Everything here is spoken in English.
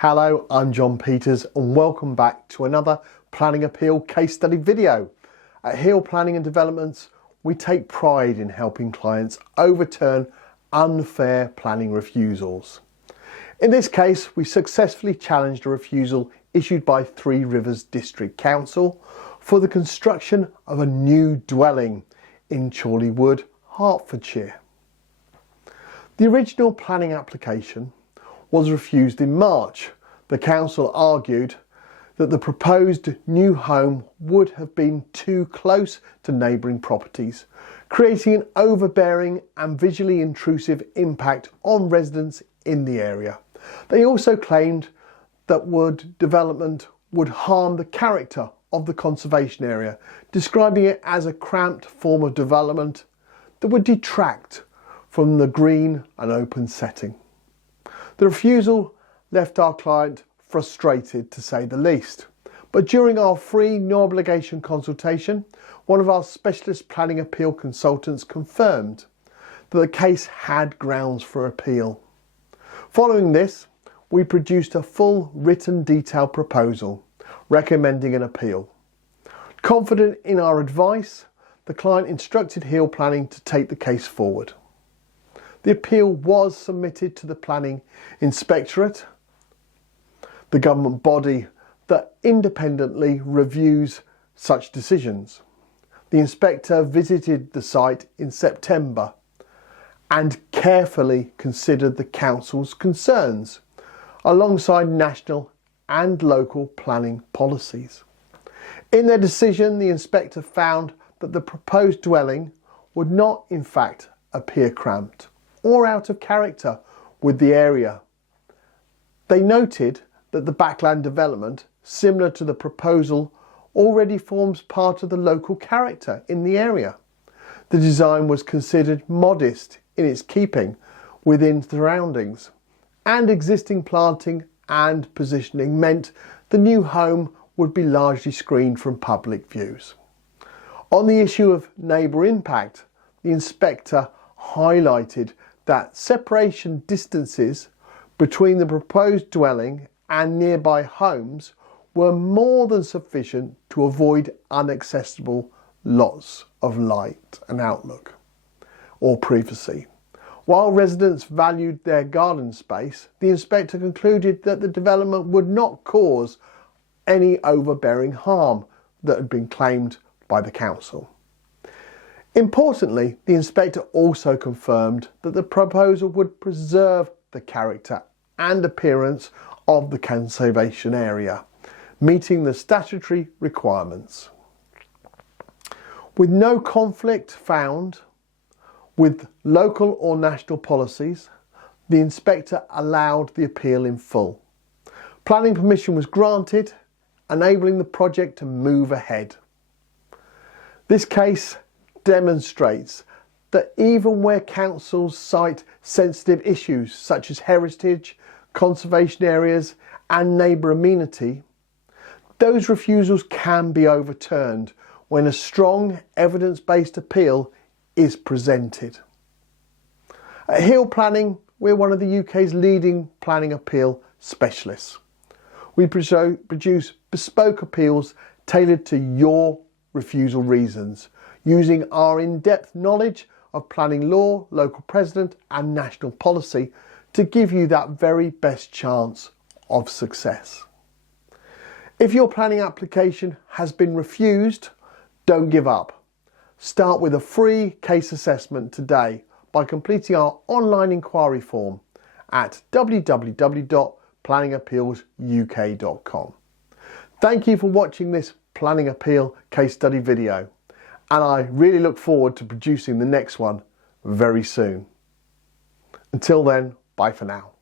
Hello, I'm John Peters and welcome back to another planning appeal case study video. At Hill Planning and Developments, we take pride in helping clients overturn unfair planning refusals. In this case, we successfully challenged a refusal issued by Three Rivers District Council for the construction of a new dwelling in Chorleywood, Hertfordshire. The original planning application was refused in March. The council argued that the proposed new home would have been too close to neighbouring properties, creating an overbearing and visually intrusive impact on residents in the area. They also claimed that development would harm the character of the conservation area, describing it as a cramped form of development that would detract from the green and open setting. The refusal left our client frustrated, to say the least. But during our free, no obligation consultation, one of our specialist planning appeal consultants confirmed that the case had grounds for appeal. Following this, we produced a full written detailed proposal recommending an appeal. Confident in our advice, the client instructed Hill Planning to take the case forward. The appeal was submitted to the Planning Inspectorate, the government body that independently reviews such decisions. The inspector visited the site in September and carefully considered the council's concerns alongside national and local planning policies. In their decision, the inspector found that the proposed dwelling would not in fact appear cramped or out of character with the area. They noted that the backland development, similar to the proposal, already forms part of the local character in the area. The design was considered modest in its keeping within surroundings, and existing planting and positioning meant the new home would be largely screened from public views. On the issue of neighbour impact, the inspector highlighted that separation distances between the proposed dwelling and nearby homes were more than sufficient to avoid inaccessible loss of light and outlook or privacy. While residents valued their garden space, the inspector concluded that the development would not cause any overbearing harm that had been claimed by the council. Importantly, the inspector also confirmed that the proposal would preserve the character and appearance of the conservation area, meeting the statutory requirements. With no conflict found with local or national policies, the inspector allowed the appeal in full. Planning permission was granted, enabling the project to move ahead. This case demonstrates that even where councils cite sensitive issues such as heritage, conservation areas and neighbour amenity, those refusals can be overturned when a strong evidence-based appeal is presented. At Hill Planning, we're one of the UK's leading planning appeal specialists. We produce bespoke appeals tailored to your refusal reasons, using our in-depth knowledge of planning law, local precedent and national policy to give you that very best chance of success. If your planning application has been refused, don't give up. Start with a free case assessment today by completing our online inquiry form at www.planningappealsuk.com. Thank you for watching this planning appeal case study video, and I really look forward to producing the next one very soon. Until then, bye for now.